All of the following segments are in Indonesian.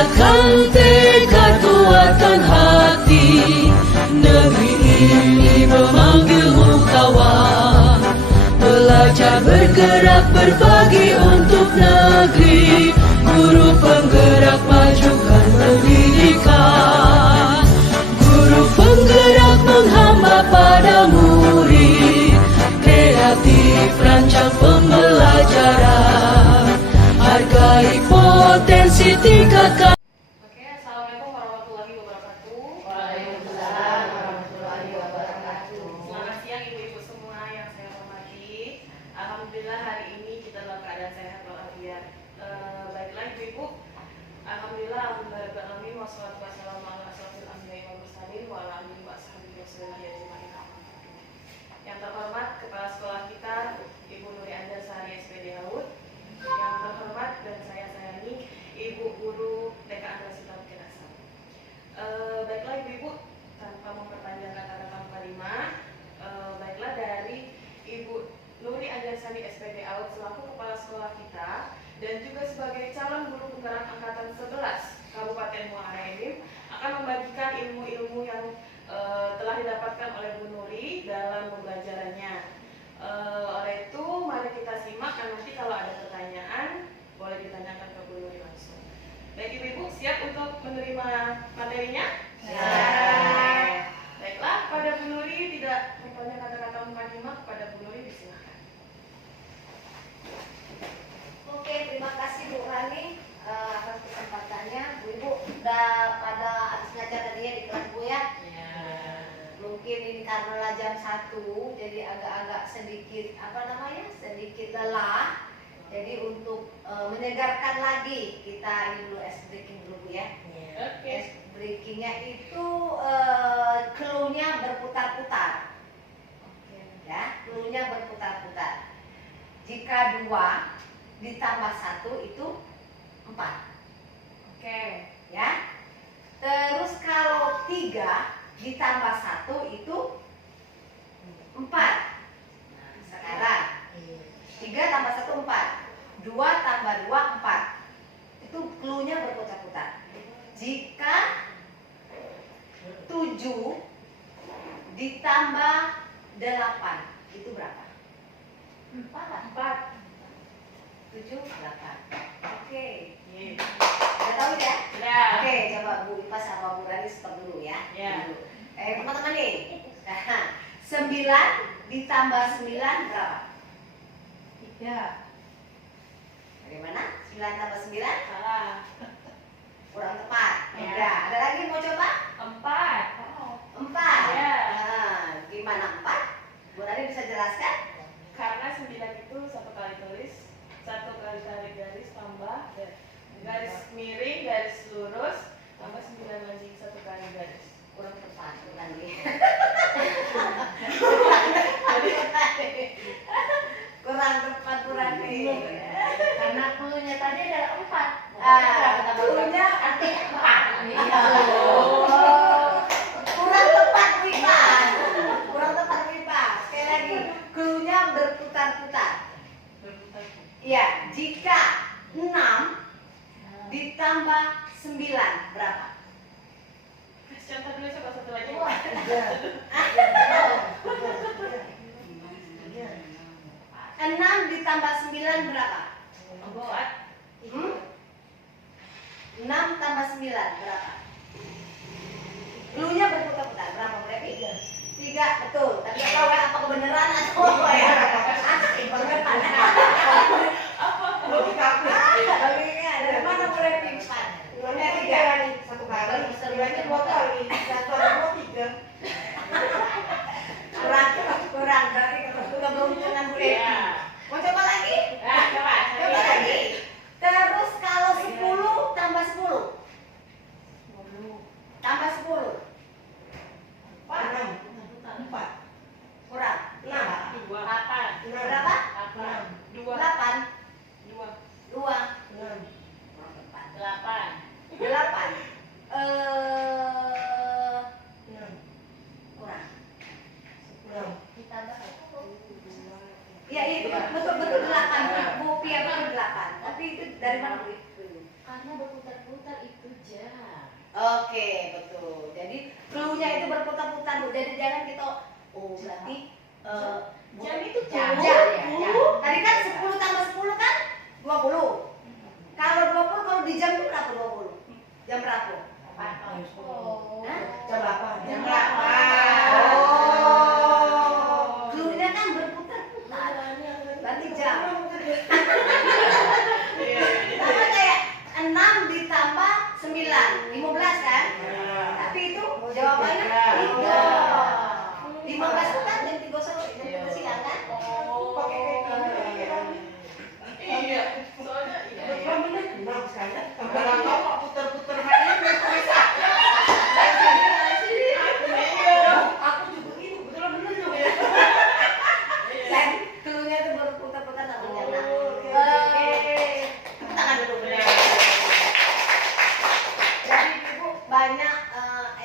Kuatkan tekad, kuatkan hati. Negeri ini memanggilmu kawan. Belajar bergerak berbagi untuk negeri. Guru penggerak majukan pendidikan. Guru penggerak menghamba pada murid. Kreatif rancang pembelajaran. Hargai potensi tingkatkan. Oke, assalamualaikum warahmatullahi wabarakatuh. Waalaikumsalam warahmatullahi wabarakatuh. Selamat siang ibu-ibu semua yang saya hormati. Alhamdulillah hari ini kita dalam keadaan sehat walafiat. Baiklah ibu-ibu, alhamdulillah rabbil alamin wassalatu wassalamu ala asyrofil anbiya'i wal mursalin wa ala alihi wa sahbihi wasallam ajmain. Yang terhormat kepala sekolah kita Ibu Nuri Andarsari SPD Haud. Yang terhormat dan saya sayangi Ibu Guru TK Andrasita Bukit Asam. Baiklah ibu-ibu, tanpa memperpanjang kata-kata mukadimah, baiklah dari Ibu Nuri Andarsari SPD Haud selaku kepala sekolah kita dan juga sebagai calon guru penggerak angkatan 11 Kabupaten Muara Enim akan membagikan ilmu-ilmu yang telah didapatkan oleh Bu Nuri dalam pembelajarannya. Oleh itu, mari kita simak dan nanti kalau ada pertanyaan boleh ditanyakan ke Bu Nuri langsung. Baik ibu-ibu, siap untuk menerima materinya? Siap. Baiklah, pada Bu Nuri tidak mempunyai kata-kata mukadimah, kepada Bu Nuri disilahkan. Oke, terima kasih Bu Rani atas kesempatannya. Bu Ibu udah pada habis ngajar tadi ya di kelas Bu ya? Mungkin ini karena jam 1 jadi agak-agak sedikit sedikit lelah. Jadi untuk menyegarkan lagi kita ini dulu ice breaking dulu Bu ya. Oke. Ice breakingnya itu clue-nya berputar-putar. Ya, clue-nya berputar-putar. Jika 2 ditambah 1 itu 4. Oke. Ya. Terus kalau 3 ditambah 1 itu 4. Nah, sekarang 3 tambah 1 4. 2 tambah 2 4. Itu clue-nya berputar-putar. Jika 7 ditambah 8 itu berapa? 4. 7 8. Oke. Udah tahu ya? Ya. Oke, coba Bu Ipa sama Bu Rani stop dulu ya. Ya. Dulu. Teman-teman nih. 9 ditambah 9 berapa? 3. Bagaimana? 9 tambah 9? Salah. Kurang tepat. Ya. Ya. Ada lagi mau coba? 4. 4. Ya. Nah, gimana 4? Bu Rani bisa jelaskan? Karena 9 itu 1 kali tulis, 1 kali tarik garis tambah garis miring, garis lurus, tambah 9 lagi 1 kali garis. Kurang tepat, Bu Rani. Kurang tepat, Bu Rani. Karena clue-nya tadi adalah 4. Clue-nya artinya 4. Kurang tepat, Bu Ipa. Kurang tepat, Bu Ipa. Sekali lagi, clue-nya berputar-putar. Iya, jika 6 ditambah 9 berapa? Contoh dulu coba satu lagi. 6 ditambah 9 berapa? 6 tambah 9 berapa? Clue-nya berputar-putar. Berapa berarti? 3, betul. Tapi nggak tahu ya apa kebenaran atau apa ya. Bagiannya dari mana Bu Rani? 4. Clue-nya 3. 1 kali. Sebenarnya 2 kali. 1 atau 3. Kurang. Berarti keberuntungan Bu Rani. Mau coba lagi? Coba lagi. Terus kalau 10 tambah 10 tambah 10 4. Kurang. 2. 8. Berapa? 2. 8. 2. 2. 8. 8. Kurang. Iya, itu betul 8. Bu Pia betul 8. Tapi itu dari mana Bu? Karena berputar-putar itu jadi jangan kita berarti Jam itu jam. Tadi kan 10 tambah 10 kan 20. Kalau 20 kalau di jam itu berapa 20? Jam berapa? Hah? Jam berapa? Jam berapa? Oh. Cluenya kan berputar-putar. Berarti jam. Sama kayak 6 ditambah 9, 15 kan? Tapi itu jawabannya 3. 15 itu kan jam 3 sore, jam 3 siang kan? Iya, soalnya Berapa menit? 6 sekali. Kalau kok puter-puter hari Aku juga gitu, betul-betul juga. Dan cluenya itu berputar-putar sama jam 6. Tepuk tangan dulu. Jadi ibu banyak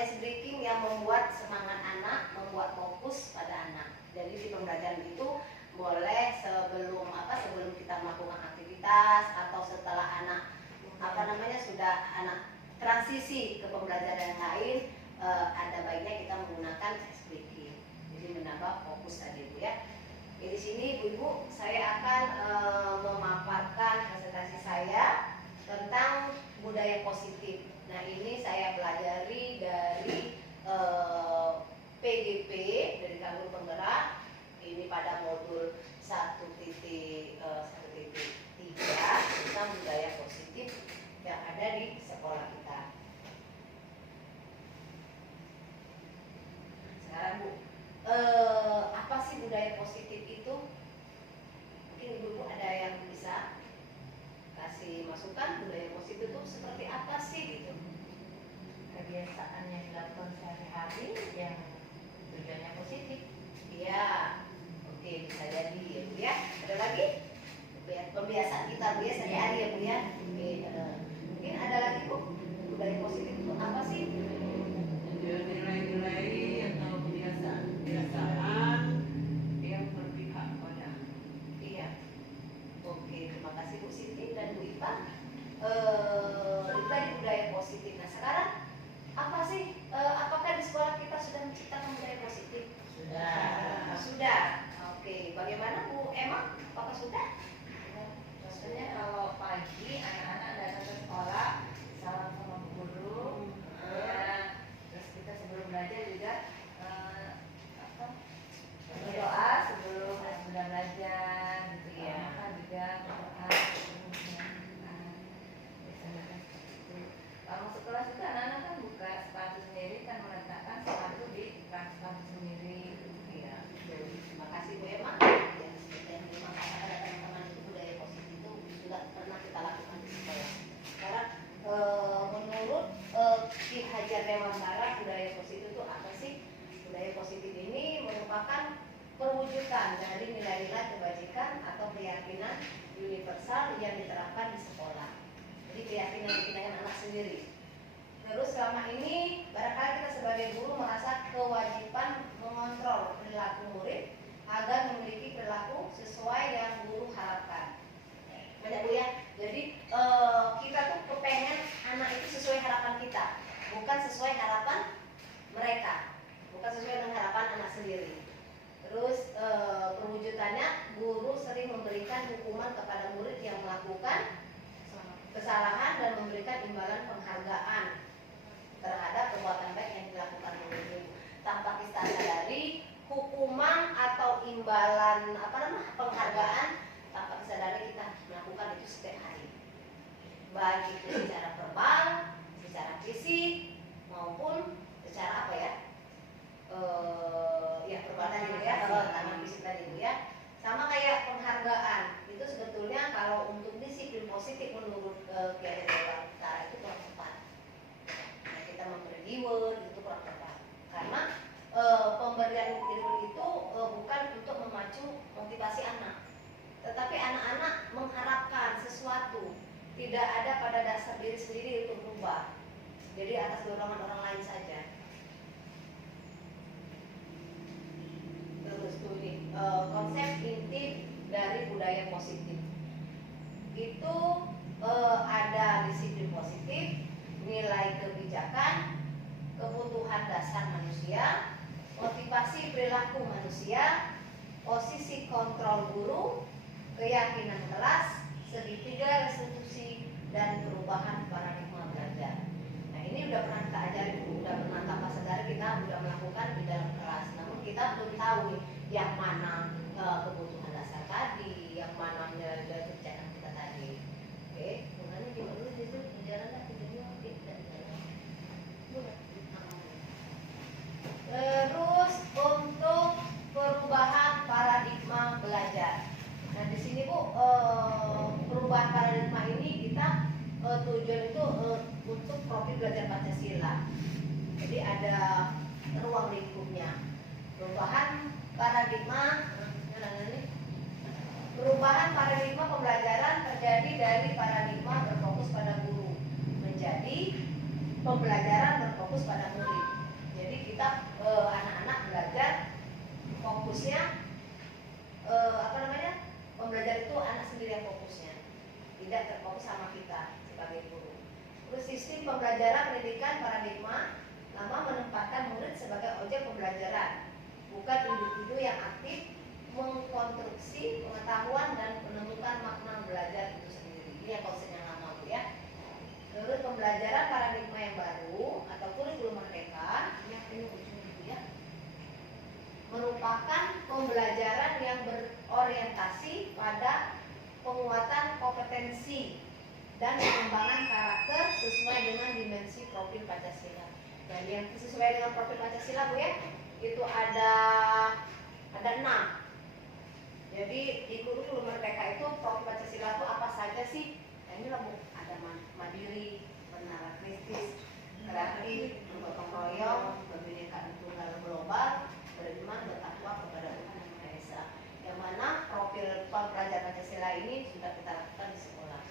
ice breaking yang membuat semangat anak, membuat fokus pada anak. Jadi di pembelajaran itu boleh sebelum kita melakukan aktivitas atau setelah anak sudah anak transisi ke pembelajaran yang lain, ada baiknya kita menggunakan ice breaking. Jadi menambah fokus tadi bu ya. Di sini ibu saya akan memaparkan presentasi saya tentang budaya positif. Nah ini saya pelajari dari PGP dari Gangguan Penggerak. Ini pada modul 1.3 tentang budaya positif yang ada di sekolah kita. Sekarang bu, apa sih budaya positif itu? Mungkin ibu ada yang bisa kasih masukan budaya positif itu seperti apa sih gitu? Kebiasaan yang dilakukan sehari-hari yang tujuannya positif. Iya, oke bisa jadi ya bu ya. Ada lagi? Pembiasaan kita bu ya sehari-hari ya bu ya. Oke, mungkin ada lagi bu budaya positif itu apa sih? Nilai-nilai atau kebiasaan yang berpihak pada. Iya. Oke, terima kasih Bu Siti dan Bu Ipa. Itu tadi budaya positif. Nah sekarang apa sih? Apakah di sekolah kita sudah menciptakan budaya positif? Sudah. Oke, bagaimana Bu Emma? Apakah sudah? Maksudnya kalau pagi anak-anak datang ke sekolah salam sama bu guru, ya, terus kita sebelum belajar juga berdoa sebelum sudah belajar gitu ya. Kan juga berdoa sebelum makan. Biasanya kan seperti itu. Kalau masuk kelas juga anak-anak kan buka sepatu sendiri, kan meletakkan sepatu di rak sepatu sendiri. Iya. Terima kasih Bu Emma. Ya, seperti yang dimaksud ada teman-teman itu budaya positif itu sudah pernah kita lakukan di sekolah. Sekarang menurut Ki Hajar Dewantara budaya positif itu apa sih? Budaya positif ini merupakan perwujudan dari nilai-nilai kebajikan atau keyakinan universal yang diterapkan di sekolah. Jadi keyakinan anak sendiri. Terus selama ini barangkali kita sebagai guru merasa kewajiban mengontrol perilaku murid agar memiliki perilaku sesuai yang guru harapkan. Banyak bu ya. Jadi kita tuh kepengen anak itu sesuai harapan kita, bukan sesuai harapan mereka, bukan sesuai dengan harapan anak sendiri. Terus perwujudannya guru sering memberikan hukuman kepada murid yang melakukan kesalahan dan memberikan imbalan penghargaan terhadap perbuatan baik yang dilakukan murid. Tanpa kita sadari hukuman atau imbalan penghargaan tanpa disadari kita melakukan itu setiap hari, baik itu secara verbal, secara fisik maupun secara perbuatan itu ya, tangan fisik tadi itu ya. Sama kayak penghargaan itu sebetulnya kalau untuk disiplin positif menurut Ki Hajar Dewantara itu kurang tepat. Nah, kita memberi reward itu kurang tepat karena pemberian reward itu bukan untuk memacu motivasi anak, tetapi anak-anak mengharapkan sesuatu, tidak ada pada dasar diri sendiri untuk berubah. Jadi atas dorongan orang lain saja. Terus tuh nih konsep inti dari budaya positif itu ada disiplin positif, nilai kebijakan, kebutuhan dasar manusia, motivasi perilaku manusia, posisi kontrol guru, keyakinan kelas, segitiga restitusi, dan perubahan paradigma belajar. Nah, ini udah pernah kita ajarin, udah pernah tanpa sadar kita udah melakukan di dalam kelas. Namun kita belum tahu nih yang mana kebutuhan dasar tadi, yang mana nilai-nilai kebijakan kita tadi. Oke, makanya kita dulu itu pelajaran lah videonya tidak jalan. Terus untuk perubahan paradigma belajar. Nah, di sini Bu, perubahan paradigma ini kita tujuan itu untuk profil belajar Pancasila. Jadi ada ruang lingkupnya. Perubahan paradigma pembelajaran terjadi dari paradigma berfokus pada guru menjadi pembelajaran berfokus pada murid. Jadi kita anak-anak belajar fokusnya pembelajar itu anak sendiri yang fokusnya, tidak terfokus sama kita sebagai guru. Terus sistem pembelajaran pendidikan paradigma lama menempatkan murid sebagai objek pembelajaran, bukan individu yang aktif mengkonstruksi pengetahuan dan menemukan makna belajar itu sendiri. Ini yang konsep yang lama Bu ya. Terus pembelajaran paradigma yang baru atau kurikulum merdeka ini ujungnya Bu ya, merupakan pembelajaran yang berorientasi pada penguatan kompetensi dan pengembangan karakter sesuai dengan dimensi profil Pancasila. Dan yang sesuai dengan profil Pancasila Bu ya, itu ada 6. Jadi di kurikulum merdeka itu profil Pancasila itu apa saja sih? Nah, ini lah Bu, ada mandiri, bernara kritis, kreatif, bergotong royong, membinekaan tunggal global, beriman, bertakwa kepada Tuhan Yang Maha Esa. Yang mana profil pelajar Pancasila ini sudah kita lakukan di sekolah.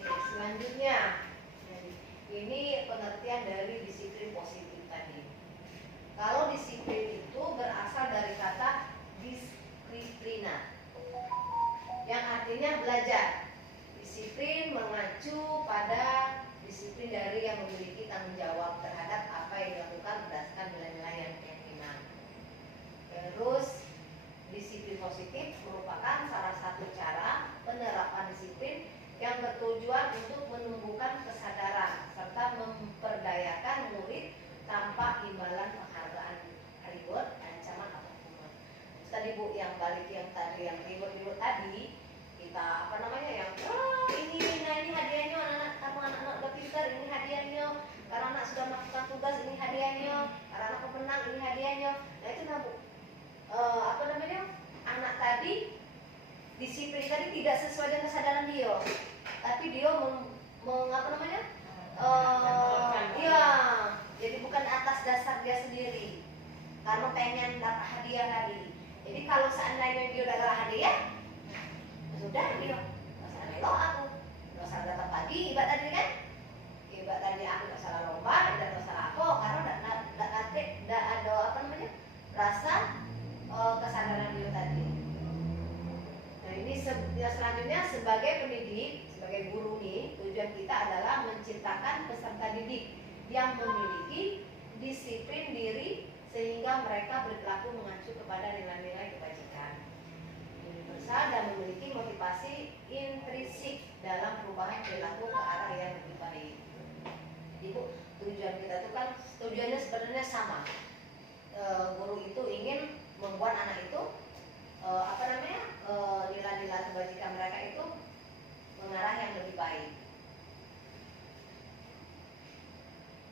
Oke, selanjutnya ini pengertian dari disiplin positif tadi. Kalau disiplin itu berasal dari kata disiplina, yang artinya belajar. Disiplin mengacu pada disiplin dari yang memiliki tanggung jawab terhadap apa yang dilakukan berdasarkan nilai-nilai yang keyakinan. Terus disiplin positif merupakan salah satu cara penerapan disiplin yang bertujuan untuk menumbuhkan kesadaran serta memperdayakan murid tanpa imbalan penghargaan reward, ancaman atau hukuman. Tadi Bu yang balik yang tadi yang reward tadi, kita yang ini hadiahnya anak-anak, kamu anak-anak udah pintar, ini hadiahnya, karena anak sudah melakukan tugas, ini hadiahnya, karena anak pemenang, ini hadiahnya. Nah itu Bu, anak tadi disiplin tadi tidak sesuai dengan kesadaran dia, tapi dia jadi bukan atas dasar dia sendiri karena pengen dapat hadiah tadi. Jadi kalau seandainya dia udah dapat hadiah, sudah dia nggak aku nggak salah dapat pagi ibadah tadi kan, ibadah tadi aku nggak salah lomba, nggak salah apa, karena nggak ada rasa kesadaran dia tadi. Nah ini selanjutnya sebagai pendidik, sebagai guru nih, tujuan kita adalah menciptakan peserta didik yang memiliki disiplin diri sehingga mereka berperilaku mengacu kepada nilai-nilai kebajikan, universal, dan memiliki motivasi intrinsik dalam perubahan perilaku ke arah yang lebih baik. Ibu, tujuan kita itu kan tujuannya sebenarnya sama. Guru itu ingin membuat anak itu nilai-nilai kebajikan mereka itu mengarah yang lebih baik.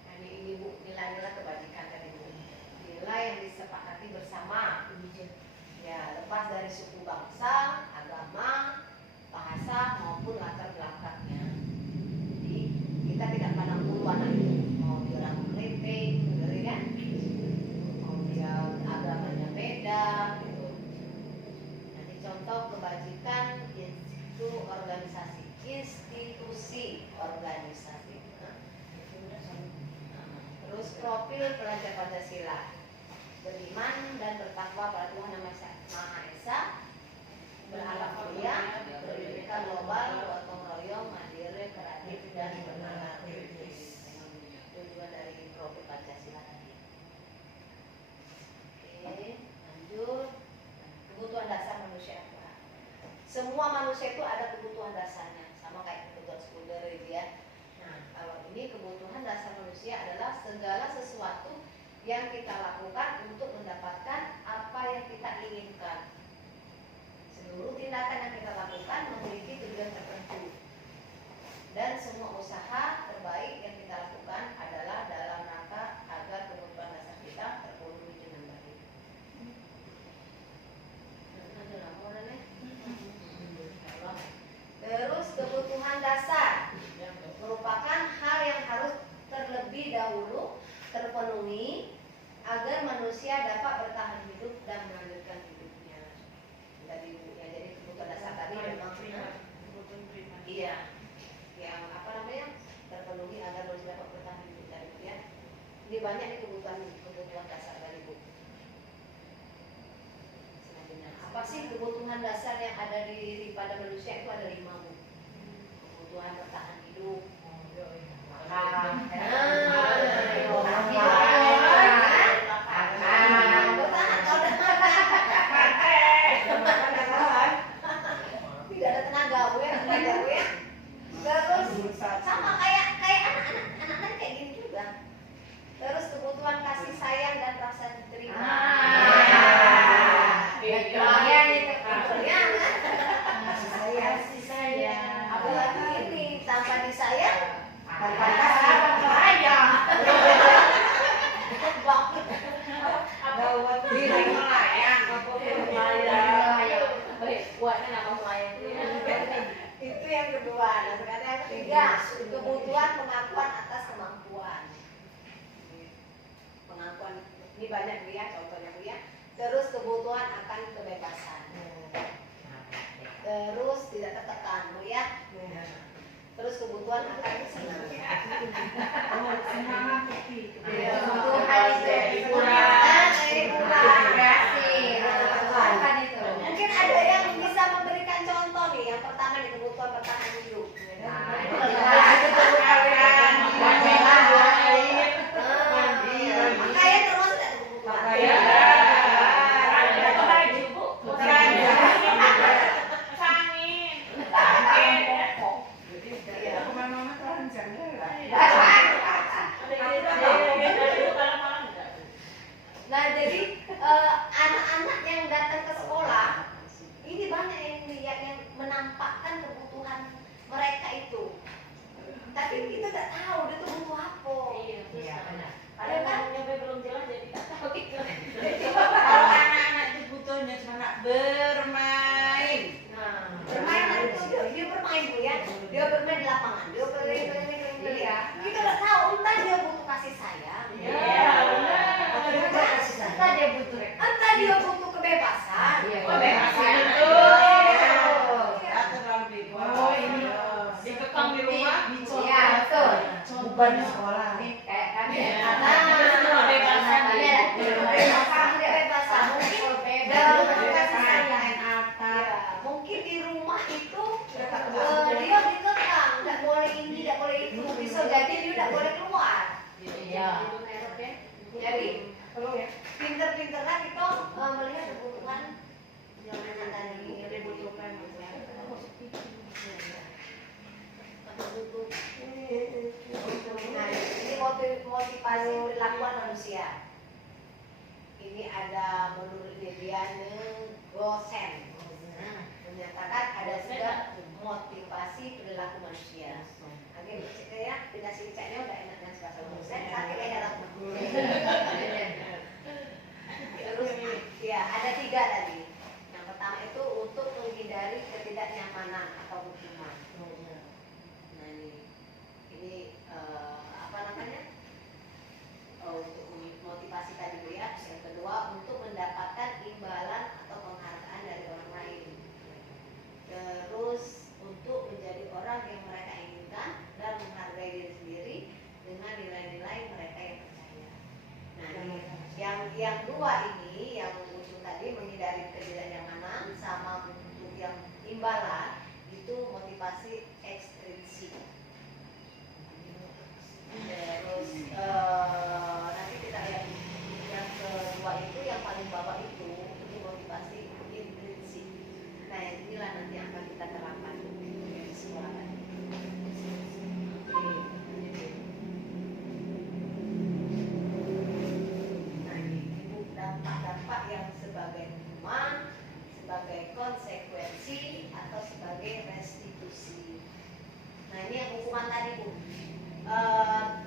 Nah, ini Bu, nilai-nilai kebajikan tadi Bu. Nilai yang disepakati bersama. Ya, lepas dari suku bangsa, agama, bahasa maupun latar belakangnya. Jadi kita tidak pandang bulu anak itu, mau dia orang kelempeng, kan? Mau dia agamanya beda, gitu. Nanti contoh kebajikan itu organisasi, institusi organisasi. Terus profil pelajar Pancasila, beriman dan bertakwa pada Tuhan Yang Maha Esa, berakhlak mulia, berpendidikan global, gotong royong, mandiri, kreatif, dan bernara kritis. tujuan dari profil Pancasila tadi. Oke, lanjut. Kebutuhan dasar manusia apa? Semua manusia itu ada kebutuhan dasarnya, sama kayak kebutuhan sekunder gitu ya. Nah, kalau ini kebutuhan dasar manusia adalah segala sesuatu yang kita lakukan untuk mendapatkan apa yang kita inginkan. Seluruh tindakan yang kita lakukan memiliki tujuan tertentu. Dan semua usaha terbaik yang kita lakukan adalah dalam rangka agar kebutuhan dasar kita terpenuhi dengan baik. Terus kebutuhan dasar merupakan hal yang harus terlebih dahulu terpenuhi agar manusia dapat bertahan hidup dan melanjutkan hidupnya. Jadi kebutuhan dasar tadi memang iya, yang apa namanya terpenuhi agar manusia dapat bertahan hidup dan ya. Ini banyak nih kebutuhan dasar dari Bu. Apa sih kebutuhan dasar yang ada pada manusia itu ada 5 Bu. Kebutuhan bertahan hidup, makan, tidak ada tenaga gue. Terus sama kayak anak-anak kayak gini juga. Terus kebutuhan kasih sayang dan rasa diterima. Kasih sayang. Apalagi ini tanpa disayang, tanpa kasih sayang. Gawat diri melayang, itu yang kedua. Nah, sekarang yang ketiga, kebutuhan pengakuan atas kemampuan. Pengakuan ini banyak Bu ya, contohnya Bu ya. Terus kebutuhan akan kebebasan. Terus tidak tertekan Bu ya. Terus kebutuhan akan kesenangan. Kebutuhan itu mungkin ada yang bisa memberikan contoh nih. Yang pertama nih kebutuhan bertahan hidup. Pakaian termasuk tidak kebutuhan? Nah, jadi anak-anak yang datang ke sekolah ini banyak yang menampakkan kebutuhan mereka itu. Tapi kita tidak tahu dia tuh butuh apa. Iya, benar. Ada kan? Belum jelas jadi tak tahu gitu. Kalau anak-anak itu butuhnya cuma bermain. Nah, bermain itu dia bermain Bu ya. Dia bermain di lapangan. Dia keliling-keliling. Kita tidak tahu entah dia butuh kasih sayang. Iya, benar. Entah dia butuh kebebasan. Kebebasan itu. Atau dalam bebas. Dikekang di rumah. Iya, betul. Beban di sekolah. Kayak kami. Kebebasan. Kebebasan. Mungkin dalam kasih sayang. Mungkin di rumah itu dia dikekang, tidak boleh ini, tidak boleh itu. Bisa jadi dia tidak boleh keluar. Iya. Jadi pinter-pinterlah kita melihat kebutuhan yang tadi yang dibutuhkan. Nah, ini motivasi perilakuan manusia. Ini ada menurut Deviane Gosen menyatakan ada juga motivasi perilaku manusia. Oke, kita ya tidak singkatnya udah enak dan bahasa Gosen. Sakit ya dalam. Terus ya ada 3 tadi. Yang pertama itu untuk menghindari ketidaknyamanan atau hukuman. Nah ini apa namanya? Untuk motivasi tadi ya. Yang kedua untuk mendapatkan imbalan atau penghargaan dari orang lain. Terus untuk menjadi orang yang mereka inginkan dan menghargai diri sendiri dengan nilai-nilai mereka yang percaya. Nah yang 2 ini yang ujung tadi menghindari ketidaknyamanan sama untuk yang imbalan itu motivasi ekstrinsik. Terus hukuman tadi Bu,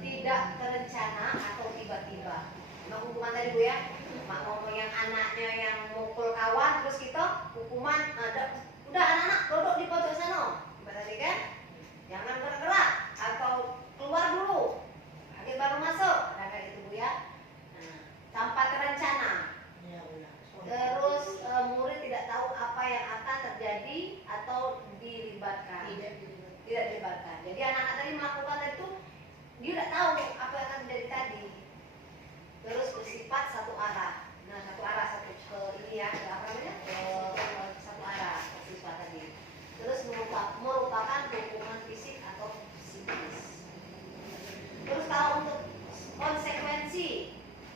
tidak terencana atau tiba-tiba. Nah, hukuman tadi Bu ya, ngomong yang anaknya yang mukul kawan terus kita hukuman udah anak-anak duduk di pojok sana, berarti kan jangan bergerak atau keluar dulu, akhir baru masuk, ada kayak gitu Bu ya. Nah, tanpa terencana. Iya, benar. Terus murid tidak tahu apa yang akan terjadi atau dilibatkan. Tidak dilibatkan. Jadi anak-anak tadi melakukan itu dia tidak tahu apa yang akan terjadi tadi. Terus bersifat satu arah. Nah, satu arah satu ke ini ya, ke apa namanya? Ke satu arah bersifat tadi. Terus merupakan hukuman fisik atau psikis. Terus kalau untuk konsekuensi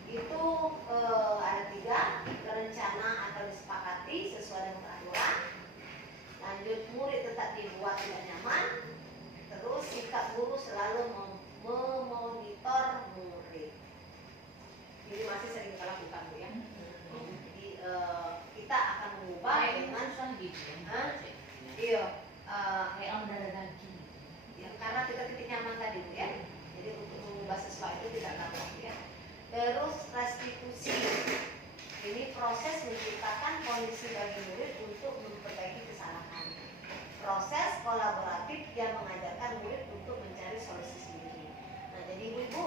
itu ada 3, terencana atau disepakati sesuai dengan peraturan. Lanjut, murid tetap dibuat tidak nyaman. Terus sikap guru selalu memonitor murid. Ini masih sering kita lakukan Bu ya. Jadi kita akan mengubah dengan iya ya, karena kita titik nyaman tadi Bu ya. Jadi untuk mengubah sesuatu itu tidak gampang ya. Terus restitusi. Ini proses menciptakan kondisi bagi murid untuk memperbaiki kesalahan. Proses kolaboratif yang mengajarkan murid untuk mencari solusi sendiri. Nah, jadi Ibu,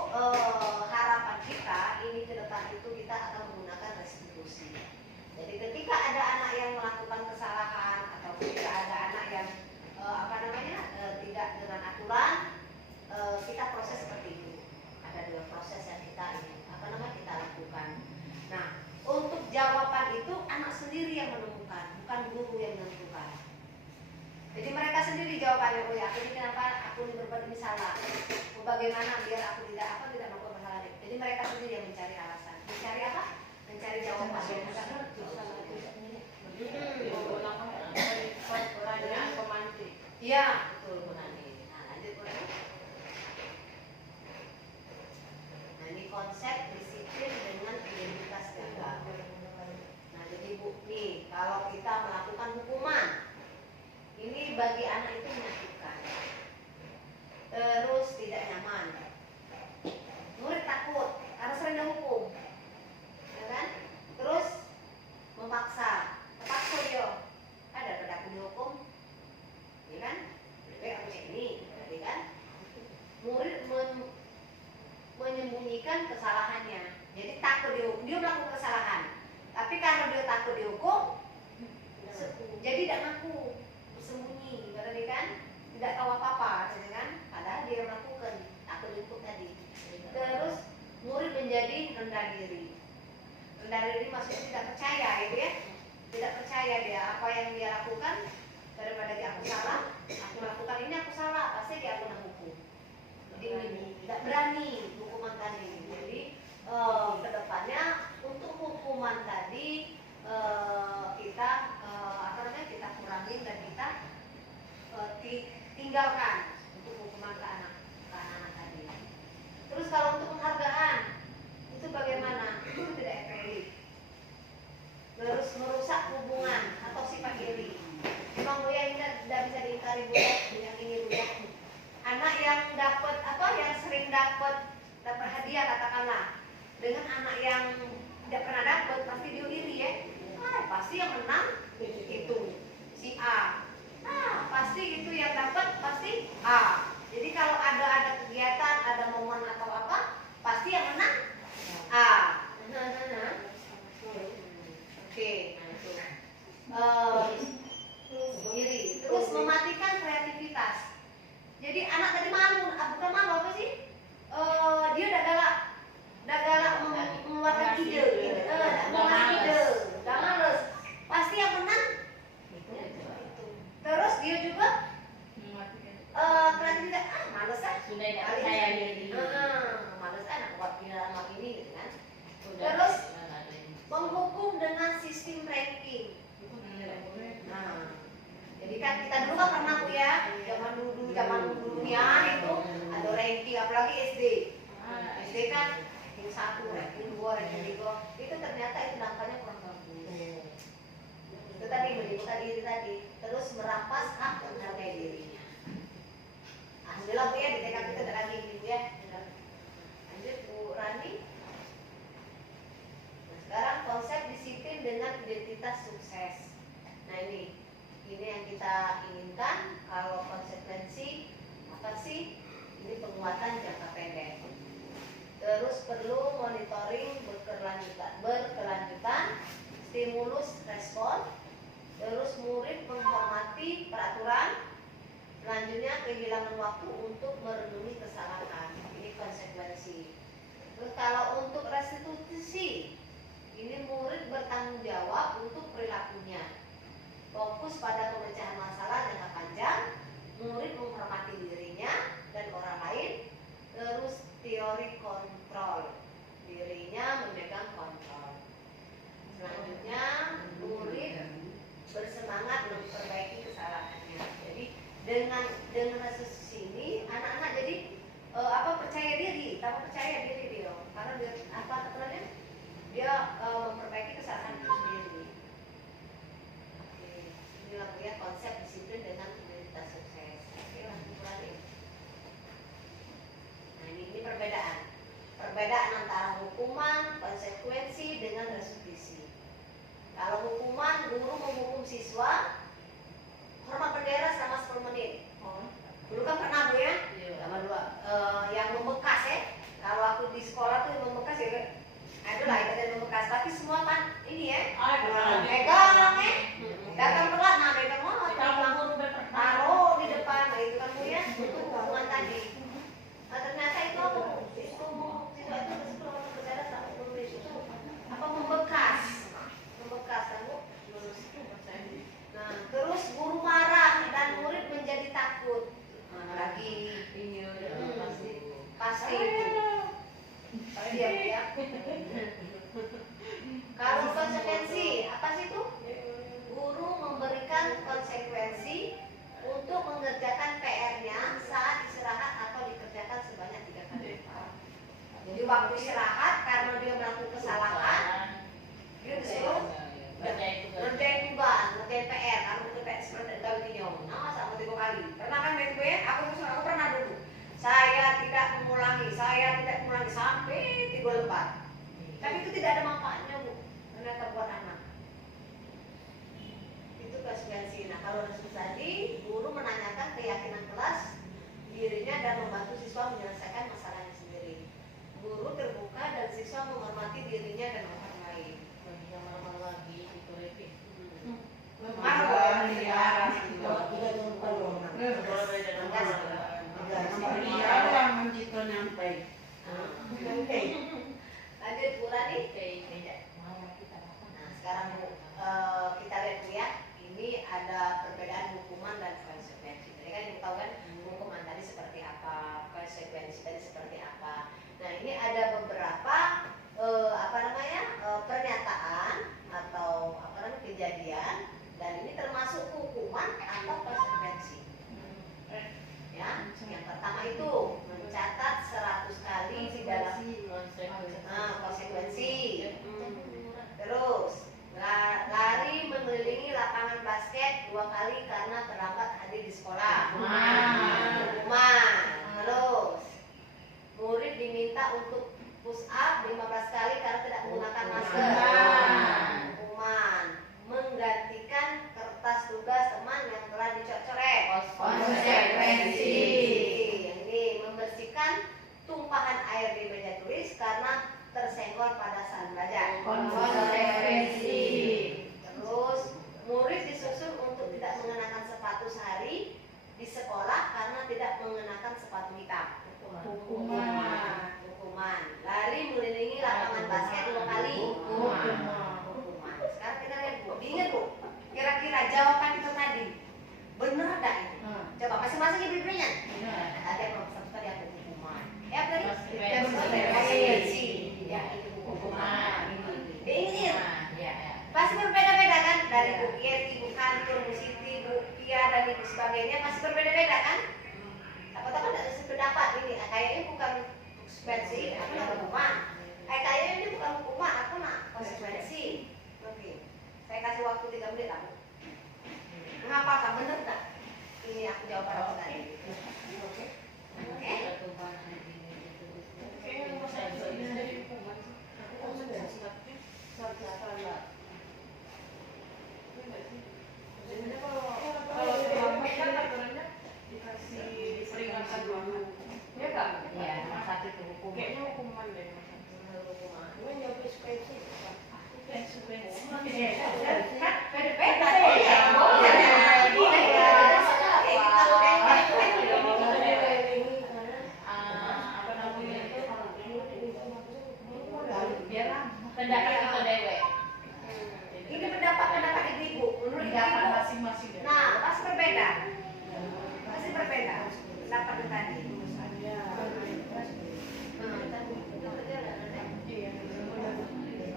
harapan kita ini ke depan itu kita akan menggunakan restitusi. Jadi ketika ada anak yang melakukan kesalahan atau ketika ada anak yang tidak dengan aturan, kita proses seperti itu. Ada 2 proses yang kita lakukan. Nah, untuk jawaban itu anak sendiri yang menemukan, bukan guru yang menentukan. Jadi mereka sendiri jawabannya, oh ya aku ini kenapa aku berbuat ini salah, bagaimana biar aku tidak melakukan kesalahan. Jadi mereka sendiri yang mencari alasan, mencari apa? Mencari jawaban. Pertanyaan pemantik. Iya, betul Bu Nani. Nah, lanjut Bu Nani. Nah, ini konsep disiplin dengan identitas gagah. Nah, jadi Bu, nih kalau kita melakukan hukuman, ini bagi anak itu menyakitkan. Terus tidak nyaman. Murid takut karena sering dihukum. Ya kan? Terus memaksa. Terpaksa dia. Ada pada aku dihukum. Ya kan? Lebih aku cek ini, berarti kan? Murid menyembunyikan kesalahannya. Jadi takut dihukum, dia melakukan kesalahan. Tapi karena dia takut dihukum, jadi tidak ngaku, bersembunyi, berarti kan? Tidak tahu apa-apa, kan? Padahal dia melakukan takut dihukum tadi. Terus murid menjadi rendah diri. Rendah diri maksudnya tidak percaya, gitu ya? Tidak percaya dia apa yang dia lakukan. Daripada dia aku salah, aku melakukan ini aku salah, pasti dia aku hukum. Jadi tidak berani hukuman tadi. Jadi kedepannya untuk hukuman tadi kita kita kurangin dan kita tinggalkan untuk hukuman ke anak-anak tadi. Terus kalau untuk penghargaan itu bagaimana? Itu tidak efektif. Terus merusak hubungan atau sifat iri. Memang Bu ya, ini tidak bisa diingkari Bu ya, yang ini Bu ya. Anak yang dapat yang sering dapat hadiah katakanlah, dengan anak yang tidak pernah dapat pasti dia iri ya. Pasti yang menang itu si A. Pasti itu yang dapat pasti A. Jadi kalau ada kegiatan, ada momen atau apa, pasti yang menang A. Oke, nah itu. Iri. Terus mematikan kreativitas. Jadi anak tadi malu, bukan malu apa sih? Dia udah galak mengeluarkan ide, mengeluarkan ide, udah males. Pasti yang menang. Terus dia juga kreativitas, males Sudah tidak percaya diri. males nak buat dalam ini gitu kan. Terus menghukum dengan sistem ranking. Nah, jadi kan kita dulu kan pernah Bu ya, zaman dulunya itu ada ranking, apalagi SD. SD kan ranking 1, ranking 2, ranking 3. Itu ternyata itu dampaknya kurang bagus. Itu tadi menimbulkan diri tadi, terus merampas hak dan harga dirinya. Alhamdulillah Bu ya, di TK kita ada lagi Bu ya. Lanjut Bu Rani. Nah, sekarang konsep disiplin dengan identitas sukses. Nah ini yang kita inginkan. Kalau konsekuensi apa sih? Ini penguatan jangka pendek. Terus perlu monitoring berkelanjutan, stimulus respon. Terus murid menghormati peraturan. Selanjutnya kehilangan waktu untuk merenungi kesalahan. Ini konsekuensi. Terus kalau untuk restitusi, ini murid bertanggung jawab untuk perilakunya. Fokus pada pemecahan masalah jangka panjang. Murid menghormati dirinya dan orang lain. Terus teori kontrol, dirinya memegang kontrol. Selanjutnya murid bersemangat memperbaiki kesalahannya. Jadi dengan restitusi ini anak-anak jadi percaya diri, tambah percaya diri dia. Karena dia katanya dia memperbaiki kesalahan itu sendiri. Oke, inilah ya konsep disiplin dengan identitas sukses. Oke, lanjut lagi. Nah ini perbedaan antara hukuman, konsekuensi dengan restitusi. Kalau hukuman, guru menghukum siswa hormat bendera selama 10 menit. Dulu kan pernah Bu ya? Sama dua yang membekas ya. Kalau aku di sekolah tuh yang membekas ya. Itulah itu yang membekas. Tapi semua kan ini ya. Pegang ya. Datang telat, nah pegang taruh di depan. Nah itu kan Bu ya. Untuk hukuman tadi. Nah ternyata itu apa Bu? Siswa itu hormat bendera selama 10 menit itu apa membekas kan Bu? Nah, terus guru marah dan murid menjadi takut. Lagi pasti ya. Kalau konsekuensi apa sih itu? Guru memberikan konsekuensi untuk mengerjakan PR-nya saat istirahat atau dikerjakan sebanyak 3 kali. Jadi waktu istirahat karena dia melakukan kesalahan, dia disuruh ngerjain tugas, ngerjain PR, kamu ngerjain PR seperti gawe nyong. Nah, sama 3 kali. Pernah kan main gue? Aku pernah dulu. Saya tidak mengulangi sampai 3 lembar. Tapi itu tidak ada manfaatnya Bu. Ternyata buat anak. Itu konsekuensi. Nah, kalau resus tadi, guru menanyakan keyakinan kelas dirinya dan membantu siswa menyelesaikan masalahnya sendiri. Guru terbuka dan siswa menghormati dirinya dan orang lain. Lanjut Bu Rani. Nah sekarang Bu, kita lihat Bu ya. Ini ada perbedaan hukuman dan konsekuensi. Tadi kan Ibu tahu kan hukuman tadi seperti apa, konsekuensi tadi seperti apa. Nah ini ada beberapa pernyataan atau kejadian, dan ini termasuk hukuman atau konsekuensi. Ya, yang pertama itu mencatat 100 kali di dalam konsekuensi. Terus lari mengelilingi lapangan basket 2 kali karena terlambat hadir di sekolah. Hukuman. Terus murid diminta untuk push up 15 kali karena tidak menggunakan masker. Hukuman. Menggantikan kertas tugas teman yang telah dicoret-coret. Konsekuensi. Ini membersihkan tumpahan air di meja tulis karena tersenggol pada saat belajar. Konsekuensi. Terus murid disusun untuk tidak mengenakan sepatu sehari di sekolah karena tidak mengenakan sepatu hitam. Hukuman. Lari mengelilingi lapangan basket 2 kali. Hukuman. Sekarang kita lihat Bu. Ingat Bu, kira-kira jawaban itu tadi benar enggak ini? Coba masing-masing ibu-ibunya. Tadi yang nomor 1 tadi aku hukuman. Ya tadi konsekuensi. Ya itu hukuman. Diingat. Pasti berbeda-beda kan? Dari Bu Yeti, Bu Kantur, Bu Siti, Bu Pia dan ibu sebagainya pasti berbeda-beda kan? Apa-apa tidak sependapat ini. Kayaknya bukan konsekuensi, aku nak hukuman. Kayaknya ini bukan hukuman, aku nak konsekuensi. Oke, saya kasih waktu 3 menit aku. Mengapa kan benar tak? Ini aku jawab pada tadi. Oke. Ya kak? Iya, nomor 1 itu hukuman. Kayaknya hukuman deh. Hukuman. Cuma jawab konsekuensi. Kan beda-beda ya. Apa namanya itu? Pendapat itu dewe. Ini pendapat ibu. Menurut Pendapat ibu. masing-masing. Nah, pasti berbeda. Pasti berbeda. Pendapat itu tadi.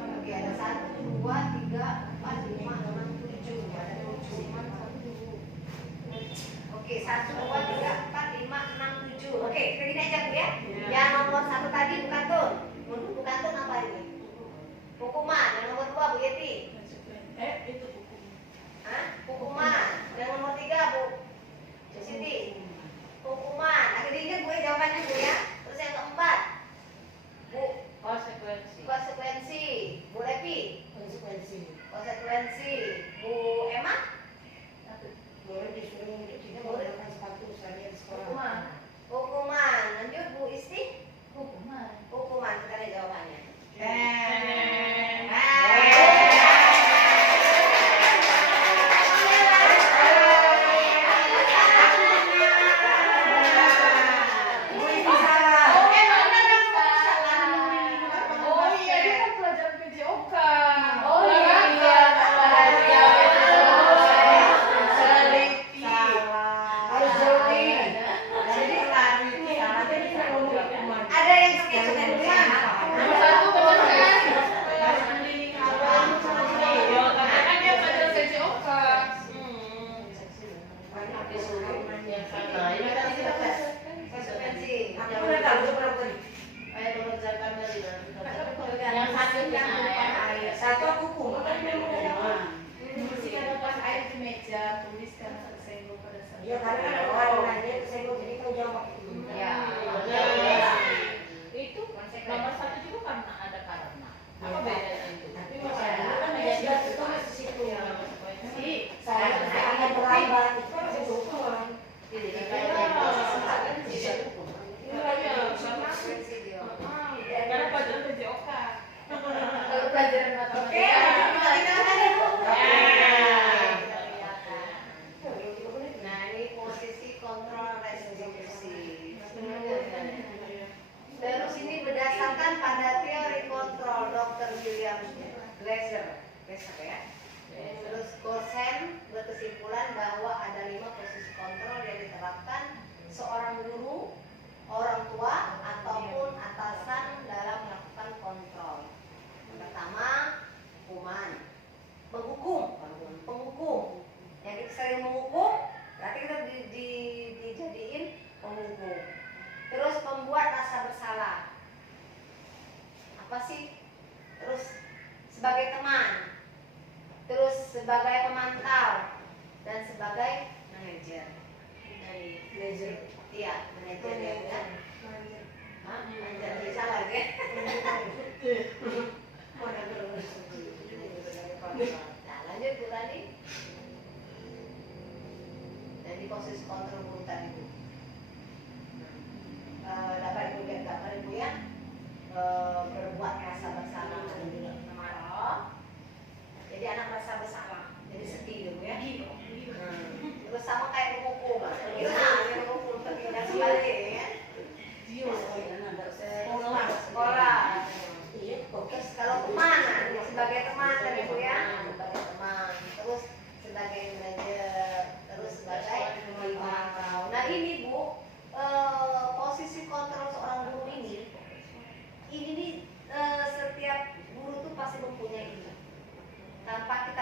Oke, ada 1, 2, 3, 4, 5, 6, 7. Ada 7. Oke, 1, 2, 3, 4, 5, 6, 7. Oke, kita gini aja Bu ya. Yang nomor 1 tadi bukan tuh. Bukan tuh apa ini? Hukuman. Yang nomor 2 Bu Yeti. Itu hukuman. Hah? Hukuman. Yang nomor 3 Bu Siti. Hukuman. Nah, diingat Bu ya jawabannya Bu ya. Terus yang keempat Bu konsekuensi. Bu Lepi. Konsekuensi. Bu Emma. Boleh disuruh untuk tidak menggunakan sepatu saya di sekolah. Hukuman. Hukuman. Lanjut Bu Isti. Hukuman. Hukuman. Kita lihat jawabannya. Oh iya, dia kan pelajaran PJOK. Oh iya. Harus jauhi. Jadi lari salah. Jadi saya ngomong hukuman. Ada yang sketch kan? Nomor 1 benar kan? Kan dia pelajaran PJOK. Nah, ini kan kita tes. Konsekuensi. Aku udah tahu berapa tadi. Yang satu yang Satu aku hukum. Kan memang hukuman. bersihkan lepas air di meja, tuliskan tersenggol pada saat. Ya karena ada orang nanya saya jadi kau jawab. Ya. Itu nomor 1 juga karena ada karena. Apa bedanya itu? Tapi masalahnya kan dia tulis di situ. Konsekuensi. Saya akan terlambat. Itu kan masih hukuman. Jadi konsekuensi dia. Karena pelajaran PJOK. Kalau pelajaran Oke, matematika. nah ini posisi kontrol resolusi. Terus ini berdasarkan pada teori kontrol Dr. William Glasser ya. Terus Gosen berkesimpulan bahwa ada 5 posisi kontrol yang diterapkan seorang guru, orang tua, ataupun atasan dalam melakukan kontrol. Yang pertama, hukuman. Penghukum. Yang kita sering menghukum, berarti kita dijadiin penghukum. Terus membuat rasa bersalah. Apa sih? Terus sebagai teman. Terus sebagai pemantau dan sebagai manajer. Manajer. Iya, manajer ya kan? Hah? Manajer salah ya? Nah, lanjut Bu tadi. Dan di posisi kontrol Bu tadi Bu. Dapat Ibu lihat gambar Ibu ya. Berbuat rasa bersalah marah. Jadi anak merasa bersalah, jadi sedih gitu ya. Terus sama kayak menghukum, gimana yang menghukum terpindah sebalik ya? Sekolah. Terus kalau kemana? Sebagai teman kan Ibu ya, sebagai teman. Terus sebagai manajer, terus sebagai pemantau. Nah ini Bu, posisi kontrol seorang guru ini nih setiap guru tuh pasti mempunyai ini. Tanpa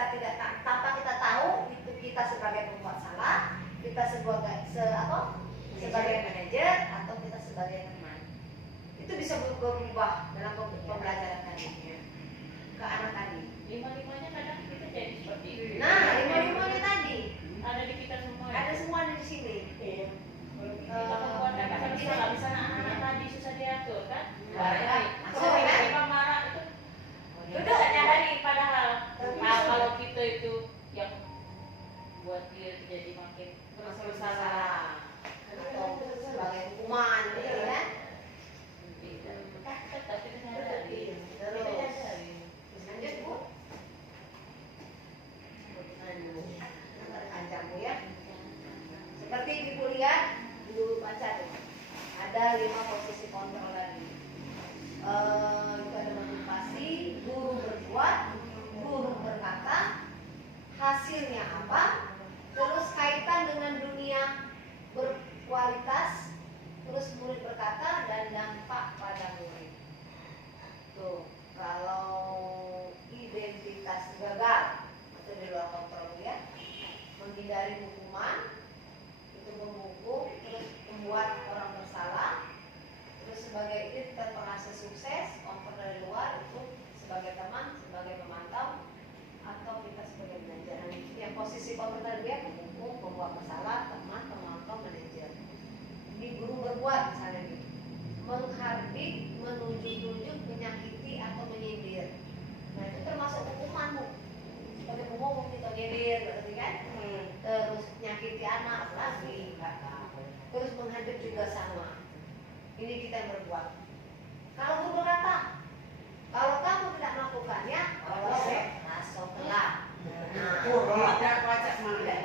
kita tahu itu kita sebagai pembuat salah, kita sebagai manajer atau kita sebagai teman. Itu bisa berubah dalam pembelajaran tadi ke anak tadi. 5-5-nya kadang kita jadi seperti itu. Nah, 5-5-nya tadi Ada di kita semua. ada semua di sini. Kita membuat kadang bisa nggak bisa anak-anak tadi susah diatur kan? Masuk kan? Kita marah itu. Duduk. Bisa nyadari padahal. Nah, kalau kita itu yang buat dia jadi makin Bersalah atau sebagai hukuman gitu kan? ada 5 posisi kontrol tadi. Itu ada motivasi, guru berbuat, guru berkata, hasilnya apa, terus kaitan dengan dunia berkualitas, terus murid berkata, dan dampak pada murid. Tuh, kalau identitas gagal itu di luar kontrol dia, menghindari hukuman, itu menghukum, terus membuat orang bersalah, terus sebagai itu terpengaruh sukses, kontrol dari luar itu sebagai teman, sebagai pemantau, atau kita sebagai manajer. Yang posisi kontrol dia menghukum, membuat masalah, teman, pemantau, manajer. Di guru berbuat misalnya gitu, menghardik, menunjuk-nunjuk, menyakiti atau menyindir. Nah itu termasuk hukumanmu. Sebagai penghukum kita nyindir, berarti kan? Terus nyakiti anak lagi, terus menghadap juga sama. Ini kita yang berbuat. Kalau guru berkata, kalau kamu tidak melakukannya, masuklah. Tidak pacak mana?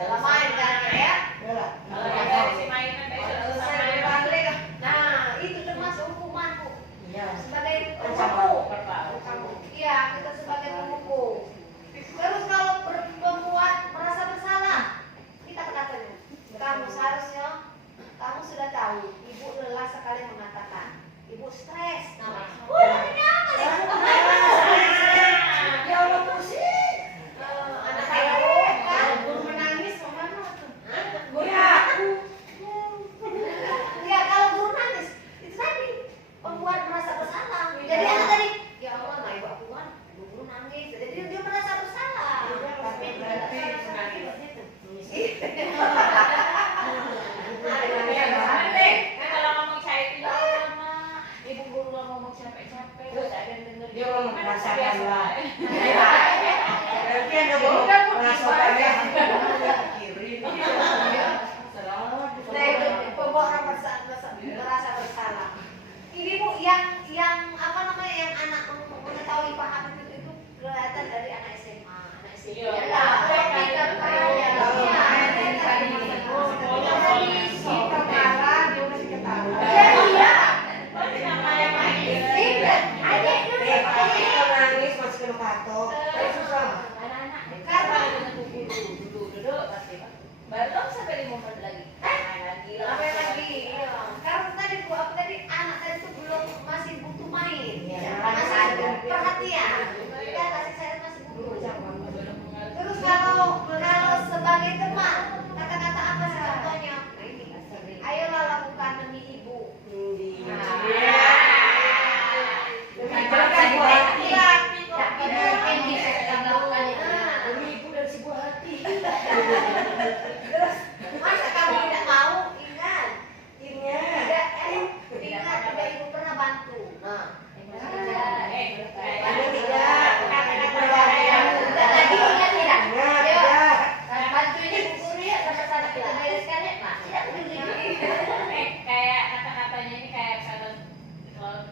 Main kan ya? Kalau yang dari si mainan dari Selesai balik. Nah itu termasuk hukumanku. Sebagai penghukum. Iya, kita sebagai penghukum. Terus kalau membuat merasa bersalah, kita katakan, kamu seharusnya, kamu sudah tahu, ibu lelah sekali mengatakan, ibu stres. Ya Allah pusing. Anak saya kan, Guru menangis kemana tuh? ya kalau guru nangis, itu tadi membuat merasa bersalah. Jadi anak tadi, ya Allah, nah ibu aku kan, guru nangis, jadi dia merasa bersalah. Tapi berarti menangisnya tuh. kalau ngomong saya itu lama, ibu guru lah ngomong capek-capek, terus ada yang denger. Dia ngomong merasakan lah. Iya. Berarti ada ngomong merasakan ya. Kiri. Nah itu pembawa orang merasa bersalah. Ini bu yang apa namanya yang anak mengetahui paham itu kelihatan dari anak SMA, anak SMP. Iya. Ya, kita tanya. Kita marah, dia masih ketawa. Iya. Kita nangis masih kena patok. Susah. Belum sampai 5 menit lagi. Apa lagi? Karena tadi bu, apa tadi anak tadi itu belum masih butuh main, masih perhatian. Kita kasih sayang masih butuh. Terus kalau sebagai teman, kata-kata apa sih contohnya? Ayolah lakukan demi ibu. Terus masa kamu tidak mau? Ingat, tidak ibu pernah bantu. Nah, bantu ini bu guru ya, sama-sama kita bereskan ya, Pak. Tidak begini. Kayak kata-katanya ini kayak misalnya kalau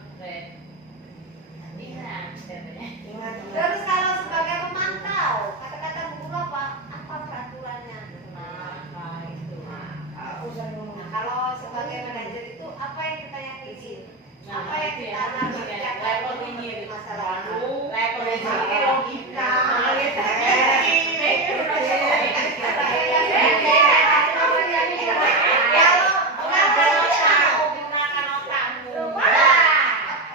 Terus kalau sebagai pemantau, kata-kata bu guru apa? Apa peraturannya? Kalau sebagai manajer itu apa yang kita yakini? Apa yang kita harus level ini masalah? level ini Logika.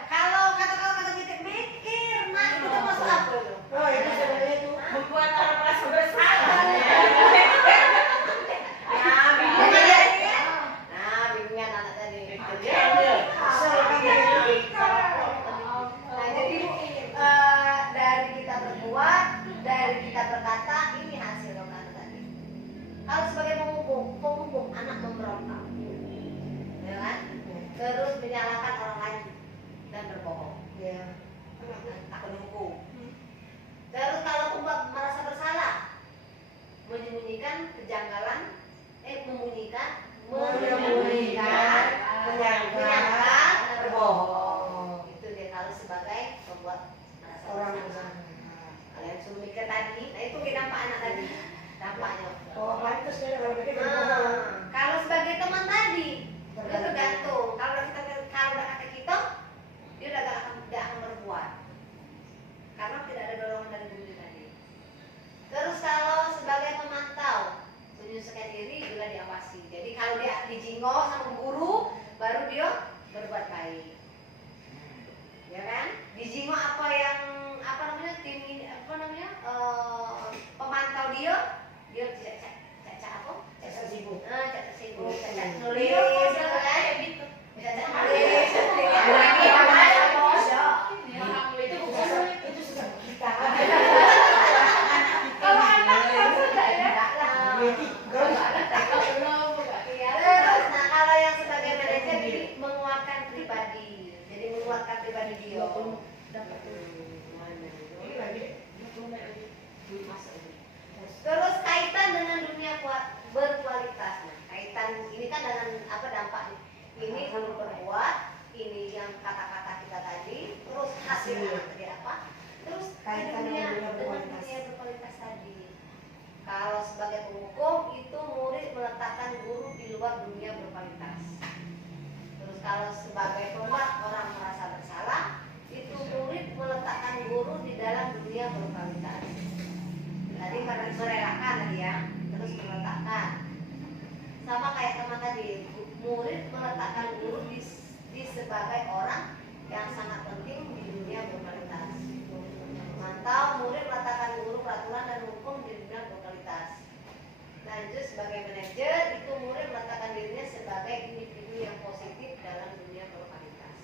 Kalau kata-kata kita mikir, nah itu termasuk apa? Oh, itu sebenarnya tuh. membuat orang merasa bersalah. Bimbingan anak tadi. Kesel kan dia. Nah, jadi dari kita dijingo sama guru, baru dia berbuat baik. Ya kan? Dijingo apa yang tim ini pemantau dia caca apa? Caca sibuk. Caca sibuk, caca nulis, gitu kan? Caca nulis. Lagi apa bos? Itu bukan Itu sudah kita. Kalau anak kamu enggak ya? Terus, nah kalau yang sebagai manajer ini menguatkan pribadi, jadi menguatkan pribadi dia. Terus kaitan dengan dunia berkualitas. Nah, kaitan ini kan dengan apa dampaknya? Ini perlu berbuat, ini yang kata-kata kita tadi, terus hasilnya seperti apa? Terus Kaitan dengan dunia berkualitas. dunia berkualitas tadi. Kalau sebagai penghukum itu murid meletakkan guru di luar dunia berkualitas. Terus kalau sebagai pembuat orang merasa bersalah, itu murid meletakkan guru di dalam dunia berkualitas. Tadi karena merelakan tadi ya, terus meletakkan. Sama kayak teman tadi, murid meletakkan guru di sebagai orang yang sangat penting di dunia berkualitas. Mantau murid meletakkan guru peraturan dan hukum di dunia berkualitas. Lanjut sebagai manajer itu murid meletakkan dirinya sebagai individu yang positif dalam dunia berkualitas.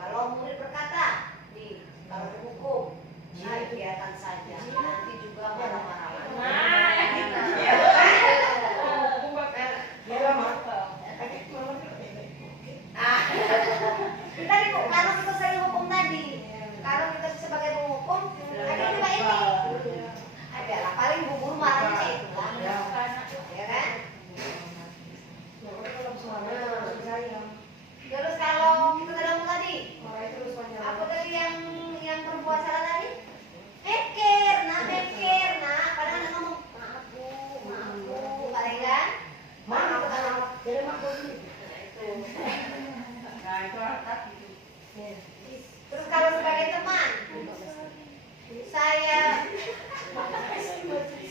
Kalau murid berkata, nih kalau hukum, biarkan saja, nanti juga marah-marah. Kita nih Bu, kalau kita sering hukum tadi, kalau kita sebagai penghukum, ada juga ini. Adalah paling bu guru marahnya itu kan, ya kan? Terus kalau kita dalam tadi, apa tadi yang perempuan salah tadi? Heker, nah, padahal anak ngomong maaf bu, paling kan? Maaf, Jadi maksudnya Terus kalau sebagai teman,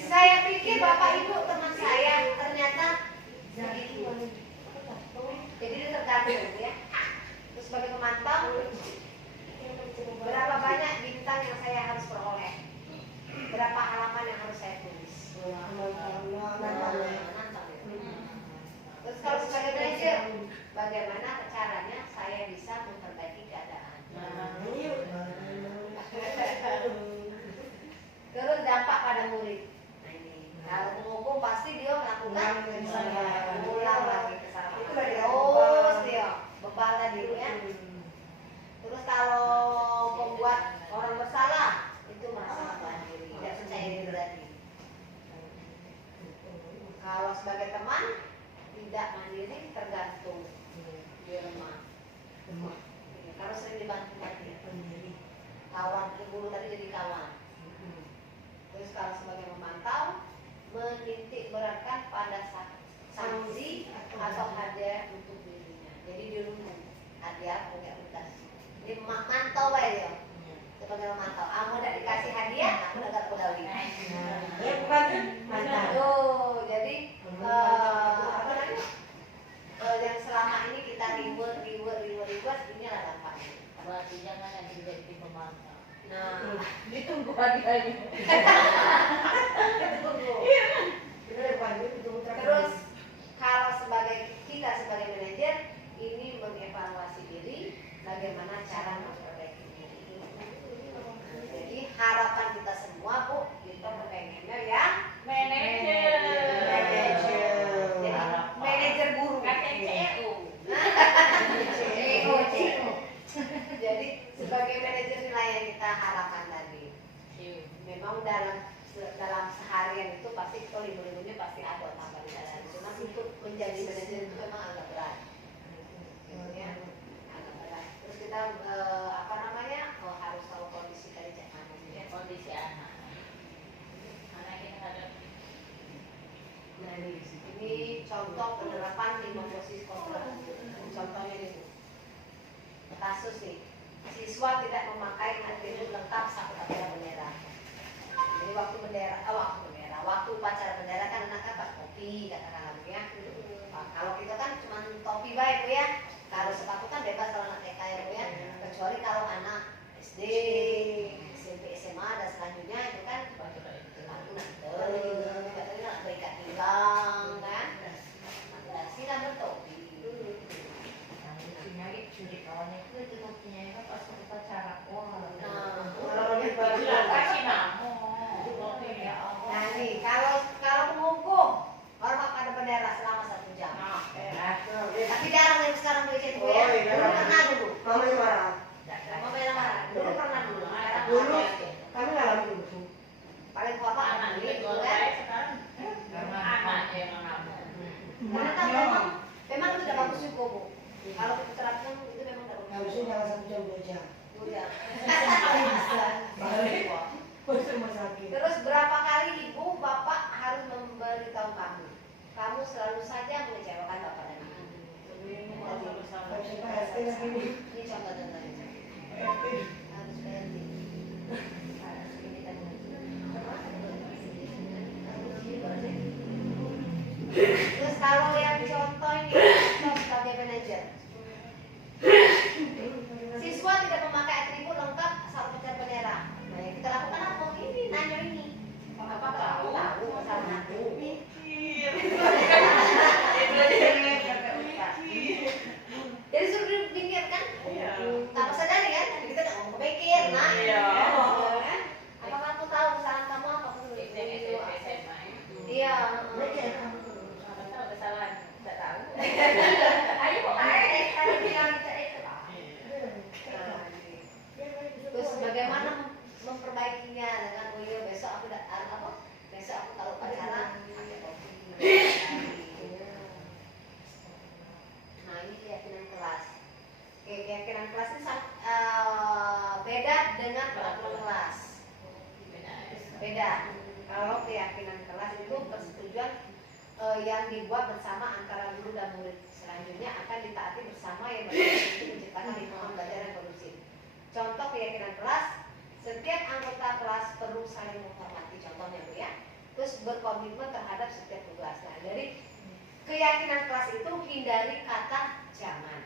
saya pikir bapak ibu teman saya ternyata begitu. Jadi itu tergantung ya. Terus sebagai pemantau, berapa banyak bintang yang saya harus peroleh, berapa halaman yang harus saya tulis. Terus kalau sebagai manajer, bagaimana caranya saya bisa memperbaiki keadaan. Terus dampak pada murid. Nah ini, kalau penghukum pasti dia melakukan ulang lagi kesalahan. Terus dia bebal tadi ya. Terus kalau membuat orang bersalah itu merasa mandiri, tidak percaya diri lagi. Kalau sebagai teman tidak mandiri, tergantung di rumah. Kalau sering dibantu lagi, kawan guru tadi jadi kawan. Terus kalau sebagai memantau, menitik beratkan pada sanksi atau hadiah untuk dirinya. Jadi di rumah hadiah punya tugas. Jadi mantau aja ya. Sebagai memantau, kamu udah dikasih hadiah, aku udah gak peduli. ya bukan mantap. Oh, jadi apa namanya? Yang selama ini kita ribut, ini lah dampaknya. Berarti jangan yang jadi pemantau. Nah, Ditunggu hadiahnya. terus kalau kita sebagai manajer ini mengevaluasi diri, bagaimana cara memperbaiki diri. Jadi harapan kita semua Bu, kita pengennya ya manajer. Jadi manajer guru. KTCU. Jadi sebagai manajer nilai yang kita harapkan tadi, memang dalam seharian itu pasti kalau libur-liburnya pasti ada tambah di dalam. Cuma untuk menjadi manajer itu memang agak berat. Ya, agak berat. Terus kita harus tahu kondisi tadi cek mana Kondisi anak. Anak kita hadapi. Nah ini contoh penerapan 5 posisi kontrak. Contohnya itu kasus nih, siswa tidak memakai atribut lengkap saat upacara bendera. Jadi waktu upacara bendera kan anak pakai topi katakanlah ya. Kalau kita terapkan itu memang tidak Harusnya jangan 1 jam 2 jam. Ya. Bisa. Balik ke rumah sakit. Terus berapa kali ibu bapak harus memberitahu kamu? Kamu selalu saja mengecewakan bapak dan ibu. Kalau siapa RT lagi nih? Ini contoh contohnya. RT. Harus PRT. Harus ini tadi. Terus kalau yang contoh ini contoh sebagai manajer, siswa tidak memakai atribut lengkap saat upacara bendera. Nah yang kita lakukan apa? Ini nanya ini. Apa tahu? Tahu sama aku. Mikir. Jadi suruh dipikirkan. Iya. Tanpa sadar kan? Kita tidak mau kepikir. Nah, Iya. kan? Apakah aku tahu kesalahan kamu apa? Iya. Terus bagaimana memperbaikinya dengan besok aku apa? Besok aku kalau pacaran pakai topi. Nah ini keyakinan kelas. Oke, keyakinan kelas ini beda dengan peraturan kelas. Beda. Kalau keyakinan kelas itu persetujuan yang dibuat bersama antara guru dan murid. Selanjutnya akan ditaati bersama yang bertujuan untuk menciptakan lingkungan belajar yang kondusif. Contoh keyakinan kelas, setiap anggota kelas perlu saling menghormati. Contohnya Bu ya. Terus berkomitmen terhadap setiap tugas. Nah, dari keyakinan kelas itu hindari kata jangan.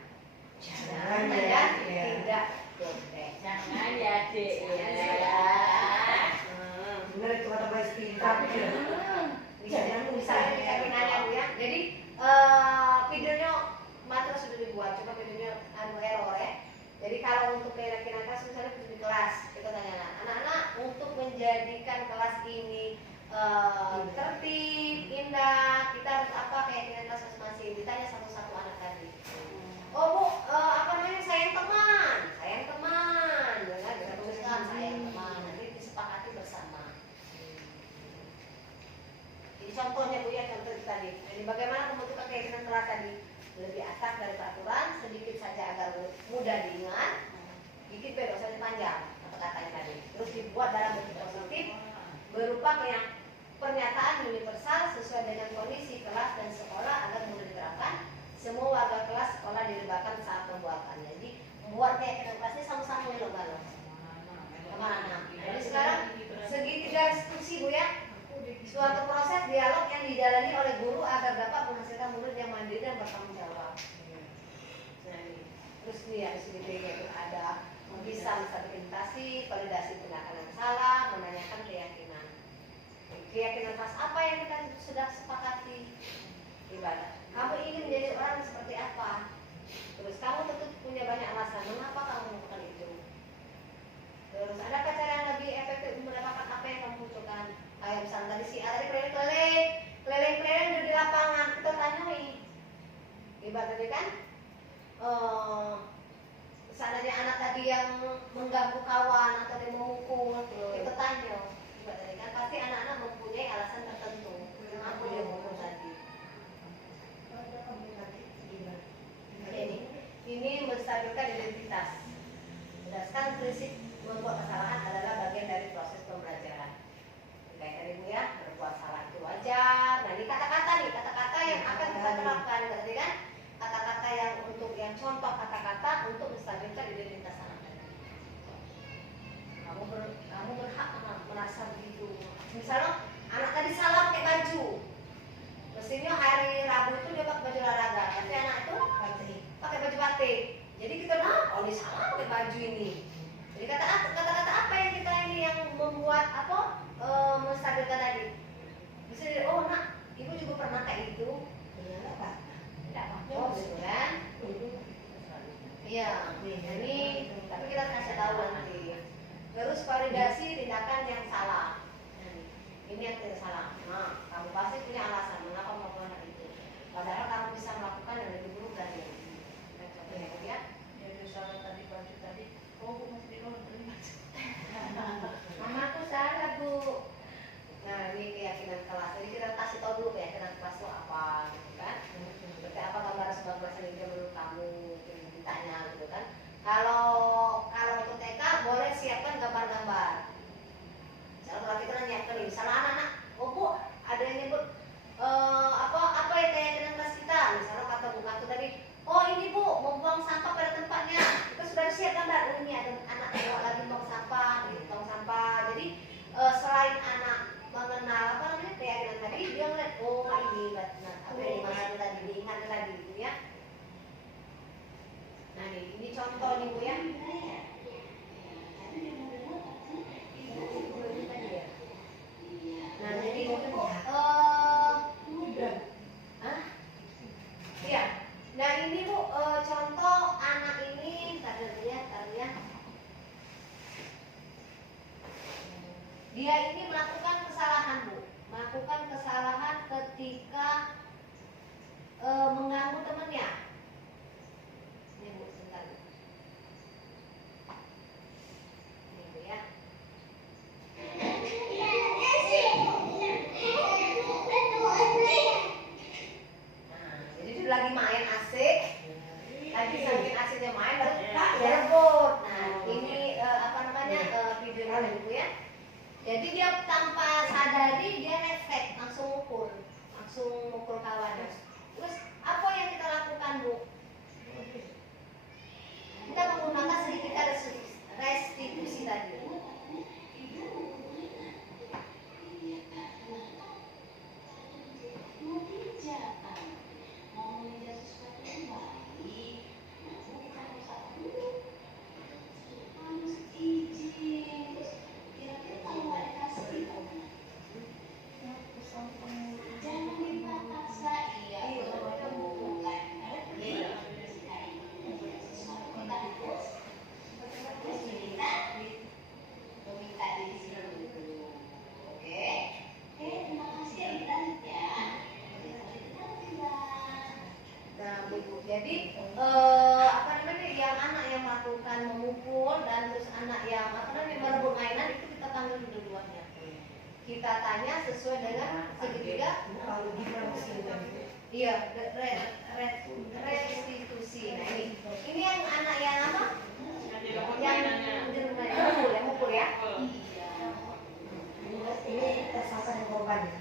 Jangan ya, tidak boleh. Jangan ya, Dek. Benar itu kata Mbak Isti. Tapi Misalnya keyakinannya Bu ya. Jadi videonya materi sudah dibuat, cuma videonya error ya. Jadi kalau untuk keyakinan kelas misalnya di kelas kita tanya anak-anak untuk menjadikan kelas ini tertib, indah, kita harus apa keyakinan kelas masing-masing. Ditanya satu-satu anak tadi. Oh Bu, apa namanya sayang teman, ya, kita tuliskan sayang teman. Nanti disepakati bersama. Jadi contohnya Bu ya, contoh tadi. Jadi bagaimana pembentukan keyakinan kelas tadi? Lebih atas dari peraturan, sedikit saja agar mudah diingat, dikit bebas saja panjang kata-katanya tadi. Terus dibuat dalam bentuk positif, berupa pernyataan universal sesuai dengan kondisi kelas dan sekolah agar mudah diterapkan. Semua warga kelas sekolah dilibatkan saat pembuatannya. Jadi membuat keyakinan kelas ini sama-sama loh. Kemana? Jadi sekarang segitiga diskusi Bu ya. Suatu proses dialog yang dijalani oleh guru agar dapat menghasilkan murid yang mandiri dan bertanggung jawab. Terus nih ya segitiga itu ada bisa interpretasi, validasi tindakan yang salah, menanyakan keyakinan. Keyakinan kelas apa yang kita sudah sepakati? Ibadah. Kamu ingin menjadi orang seperti apa? Terus kamu tentu punya banyak alasan mengapa kamu melakukan itu. Terus adakah cara yang lebih efektif mendapatkan apa yang kamu butuhkan? Kayak misalnya tadi si A tadi keliling-keliling di lapangan kita tanyai. Ibarat tadi kan, seandainya anak tadi yang mengganggu kawan atau dia memukul, kita tanya. Ibarat tadi kan pasti anak-anak mempunyai alasan tertentu mengapa dia memukul tadi. Ini menstabilkan identitas. Berdasarkan prinsip membuat kesalahan adalah bagian dari proses pembelajaran. Kayak tadi Bu ya, berbuat salah itu wajar. Nah ini kata-kata yang akan kita terapkan, berarti kan kata-kata yang untuk yang contoh kata-kata untuk menstabilkan identitas anak tadi. Kamu berhak merasa begitu. Misalnya anak tadi salah pakai baju. Mestinya hari Rabu itu dia pakai baju olahraga, tapi anak itu pakai baju batik. Jadi kita oh ini salah pakai baju ini. Jadi kata-kata apa yang kita ini yang membuat apa menstabilkan tadi? Bisa jadi, oh nak, ibu juga pernah kayak gitu. Tidak apa. Oh gitu kan? Iya. Ini tapi kita kasih tahu nanti. Terus validasi tindakan yang salah. Ini yang tidak salah. Nah, kamu pasti punya alasan mengapa melakukan hal itu. Padahal kamu bisa melakukan yang lebih buruk dari ini. Contohnya ya. Jadi salah tadi baju tadi. Oh Bu mesti Mamaku salah Bu. Nah ini keyakinan kelas. Jadi kita kasih tahu dulu keyakinan kelas itu apa, gitu kan? Berarti apa gambaran sebuah kelas yang menurut kamu? Kalau untuk TK boleh siapkan gambar-gambar. Kalau kita nyiapkan nih, misalnya anak-anak, oh Bu, ada yang nyebut apa yang kayak dengan kelas kita, misalnya kata Bu Katu tadi, oh ini Bu, membuang sampah pada tempatnya, kita sudah siap gambar, oh ini ada anak bawa lagi buang sampah, gitu, tong sampah. Jadi selain anak mengenal apa namanya keyakinan tadi, dia ngeliat, oh ini, nah, apa yang dimaksud tadi, diingat tadi, gitu ya. Nah ini contoh nih Bu ya. Nah jadi iya. Nah ini Bu contoh anak ini tadi ya. Dia ini melakukan kesalahan Bu, melakukan kesalahan ketika mengganggu temannya. Ini Bu sebentar. Ini Bu ya. Jadi dia lagi main asik, lagi saking asiknya main, lalu Kak rebut. Nah ini apa namanya videonya Bu ya. Jadi dia tanpa sadari dia refleks langsung mukul kawannya. Terus apa yang kita lakukan Bu? Kita menggunakan sedikit restitusi tadi. Jadi apa namanya yang anak yang melakukan memukul dan terus anak yang apa namanya merebut mainan itu kita panggil dua-duanya. Kita tanya sesuai dengan segitiga. Kalau gimana Iya, restitusi. Nah ini yang anak yang apa? Yang mukul ya. ini tersangka yang korban ya?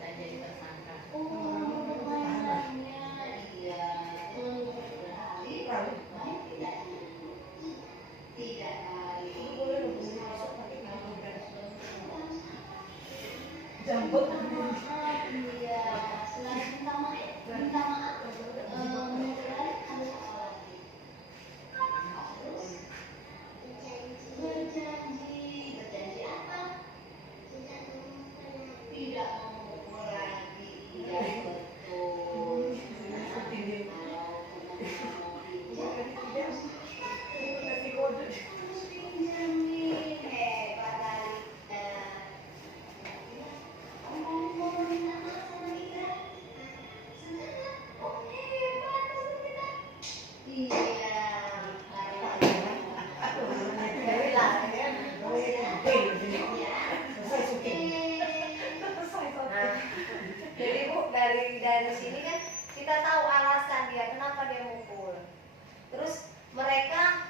Dan jadi tersangka. Jambut. Jadi Bu dari sini kan kita tahu alasan dia kenapa dia mukul. Terus mereka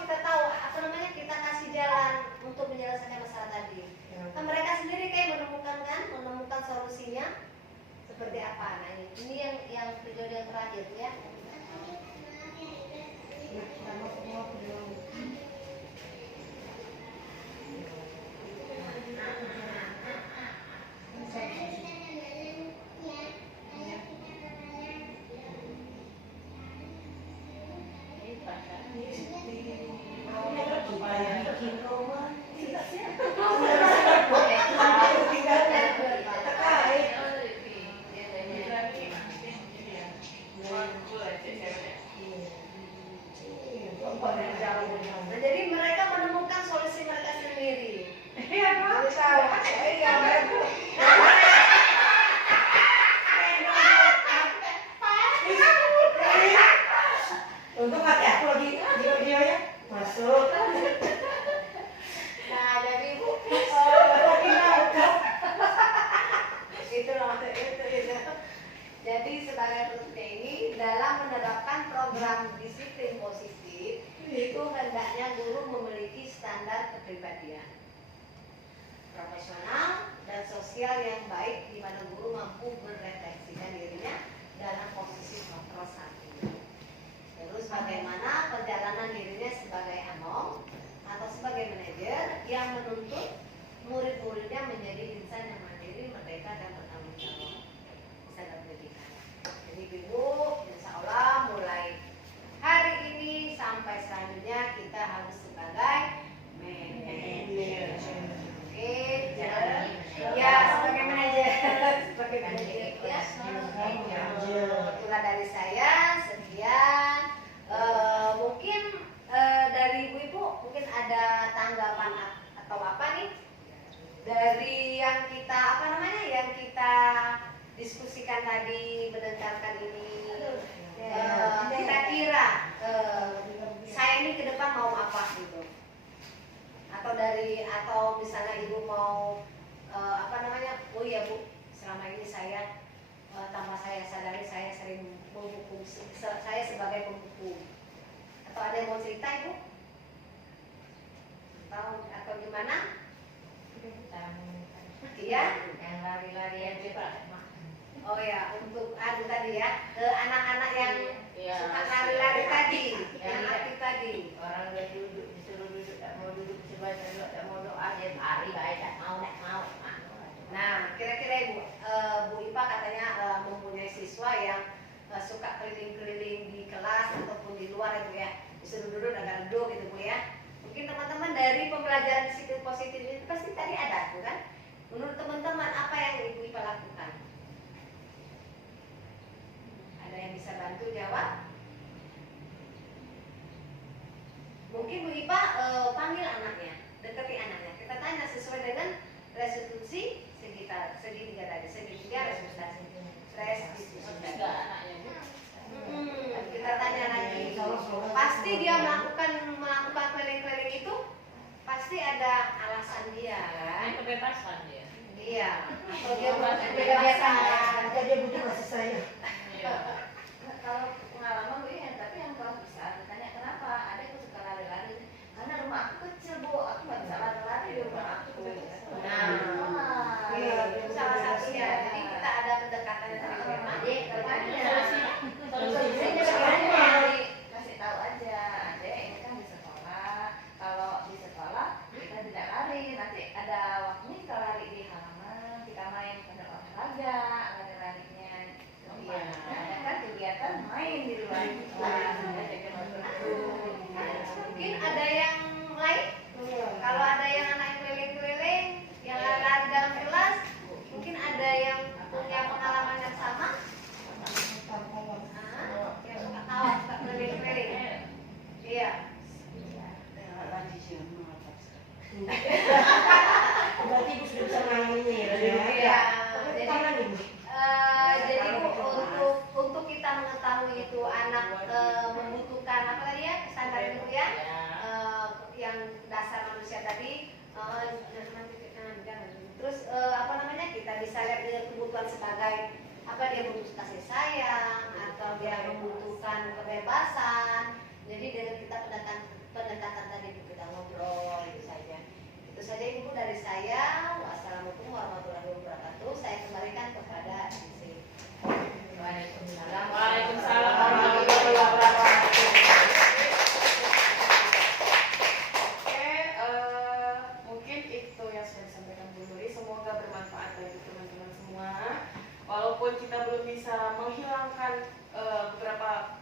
kita tahu apa namanya kita kasih jalan untuk menyelesaikan masalah tadi. Nah, mereka sendiri kayak menemukan solusinya seperti apa. Nah ini yang video yang terakhir ya. Nah, jadi mereka menemukan solusi mereka sendiri. Iya, tahu. kepribadian profesional dan sosial yang baik, di mana guru mampu merefleksikan dirinya dalam posisi kontrol saat ini. Terus bagaimana perjalanan dirinya sebagai among atau sebagai manajer yang menuntut murid-muridnya menjadi insan yang mandiri, merdeka dan bertanggung jawab bisa berpendidikan. Jadi Ibu, insya Allah mulai hari ini sampai selanjutnya kita harus sebagai manajer. Oke, ya sebagai manajer, sebagai manajer ya. Itulah dari saya. Sekian. Mungkin dari Ibu mungkin ada tanggapan atau apa nih dari yang kita yang kita diskusikan tadi berdasarkan ini. Kira-kira saya ini ke depan mau apa gitu? Atau misalnya Ibu mau oh iya Bu, selama ini saya tanpa saya sadari saya sering menghukum, saya sebagai penghukum. Atau ada yang mau cerita Ibu? Atau gimana? Iya? Yang lari-lari aja Pak. Oh ya, untuk tadi ya, anak-anak yang suka lari-lari tadi, yang aktif tadi. Orang udah duduk, disuruh duduk, tak mau duduk, sebaca tak mau doa, dia lari baik, tak mau. Nah, kira-kira Ibu, Bu Ipa katanya mempunyai siswa yang suka keliling-keliling di kelas ataupun di luar Ibu ya, disuruh duduk agak duduk gitu Bu ya. Mungkin teman-teman dari pembelajaran disiplin positif itu pasti tadi ada tuh kan? Menurut teman-teman apa yang Ibu Ipa lakukan? Ada yang bisa bantu jawab? Mungkin Bu Ipa panggil anaknya, dekati anaknya. Kita tanya sesuai dengan restitusi segitiga tadi, segitiga restitusi. Kita tanya lagi. Pasti dia melakukan keliling-keliling itu pasti ada alasan dia kan? Kebebasan dia. Iya. Atau dia kebebasan. Ada dia butuh kasih sayang. Kalau pengalaman Bu ya, tapi yang kalau bisa ditanya kenapa ada yang suka lari-lari, karena rumah aku kecil Bu, aku nggak bisa lari-lari di rumah aku. Nah, itu salah satunya. Jadi kita ada pendekatan yang lebih memang. Solusinya kasih tahu aja, Dek ini kan di sekolah. Kalau di sekolah kita tidak lari, nanti ada waktunya kita lari di halaman, kita main pada olahraga, lari-larinya. Iya, ada kan kegiatan main di luar kelas. Mungkin ada yang lain? Kalau ada yang anak yang keliling-keliling, yang lari dalam kelas, mungkin ada yang punya pengalaman yang sama? Yang suka tawa, suka keliling-keliling. Iya. Berarti Ibu sudah bisa mengalaminya ya? Iya. Jadi Jadi Bu, untuk kita mengetahui itu anak membutuhkan apa tadi ya, standar itu ya, yang dasar manusia tadi, terus kita bisa lihat dengan kebutuhan sebagai apa, dia butuh kasih sayang atau dia membutuhkan kebebasan. Jadi dengan kita pendekatan tadi kita ngobrol itu saja. Itu saja Ibu dari saya. Wassalamualaikum warahmatullahi wabarakatuh. Saya kembalikan kepada Sisi. Waalaikumsalam. Waalaikumsalam warahmatullahi wabarakatuh. Oke, mungkin itu yang sudah disampaikan Bu Nuri. Semoga bermanfaat bagi teman-teman semua. Walaupun kita belum bisa menghilangkan beberapa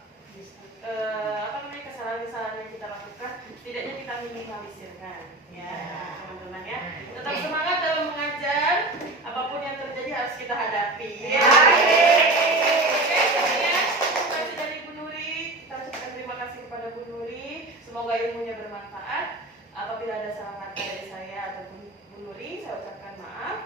kesalahan-kesalahan yang kita lakukan, setidaknya kita minimalisirkan ya teman-teman ya. Tetap semangat dalam mengajar, apapun yang terjadi harus kita hadapi ya. Oke, sekian terima kasih dari Bu Nuri. Kita ucapkan terima kasih kepada Bu Nuri, semoga ilmunya bermanfaat. Apabila ada salah kata dari saya ataupun Bu Nuri, saya ucapkan maaf.